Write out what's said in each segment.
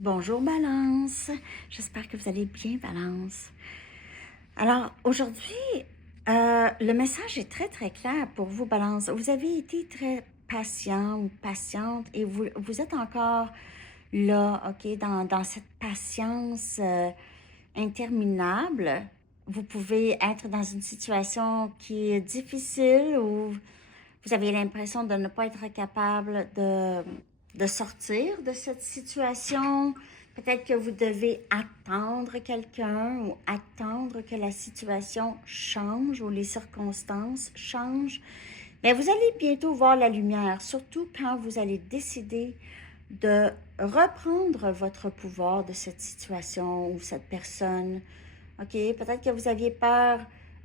Bonjour Balance, j'espère que vous allez bien Balance. Alors aujourd'hui, le message est très très clair pour vous Balance. Vous avez été très patient ou patiente et vous êtes encore là, ok, dans cette patience interminable. Vous pouvez être dans une situation qui est difficile ou vous avez l'impression de ne pas être capable de sortir de cette situation. Peut-être que vous devez attendre quelqu'un ou attendre que la situation change ou les circonstances changent. Mais vous allez bientôt voir la lumière, surtout quand vous allez décider de reprendre votre pouvoir de cette situation ou cette personne. OK? Peut-être que vous aviez peur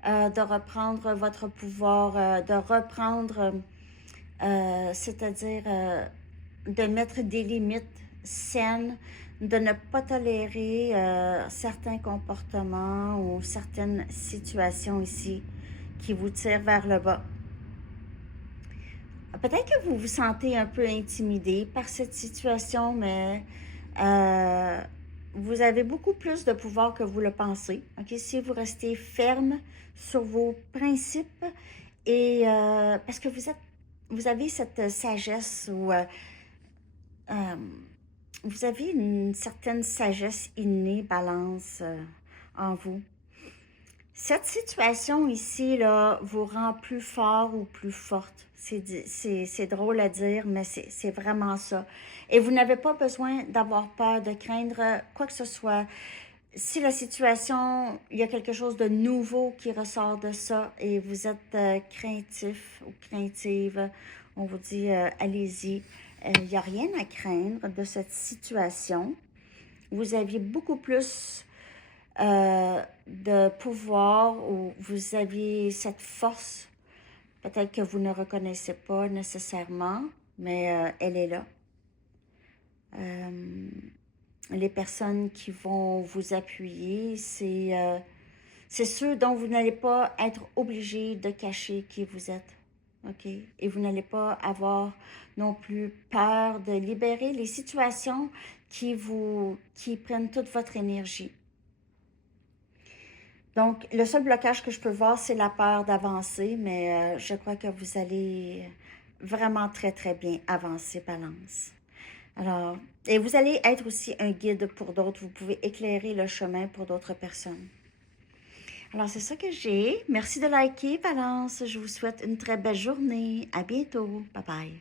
de reprendre votre pouvoir, de reprendre, c'est-à-dire de mettre des limites saines, de ne pas tolérer certains comportements ou certaines situations ici qui vous tirent vers le bas. Peut-être que vous vous sentez un peu intimidé par cette situation, mais euh, vous avez beaucoup plus de pouvoir que vous le pensez. Ok, si vous restez ferme sur vos principes et parce que vous avez cette sagesse ou euh, vous avez une certaine sagesse innée, balance en vous. Cette situation ici, là, vous rend plus fort ou plus forte. C'est drôle à dire, mais c'est vraiment ça. Et vous n'avez pas besoin d'avoir peur, de craindre quoi que ce soit. Si la situation, il y a quelque chose de nouveau qui ressort de ça et vous êtes craintif ou craintive, on vous dit allez-y. Il n'y a rien à craindre de cette situation. Vous aviez beaucoup plus de pouvoir ou vous aviez cette force, peut-être que vous ne reconnaissez pas nécessairement, mais elle est là. Euh, les personnes qui vont vous appuyer, c'est ceux dont vous n'allez pas être obligé de cacher qui vous êtes. OK? Et vous n'allez pas avoir non plus peur de libérer les situations qui prennent toute votre énergie. Donc, le seul blocage que je peux voir, c'est la peur d'avancer, mais je crois que vous allez vraiment très, très bien avancer, Balance. Alors, et vous allez être aussi un guide pour d'autres. Vous pouvez éclairer le chemin pour d'autres personnes. Alors, c'est ça que j'ai. Merci de liker, Balance. Je vous souhaite une très belle journée. À bientôt. Bye bye.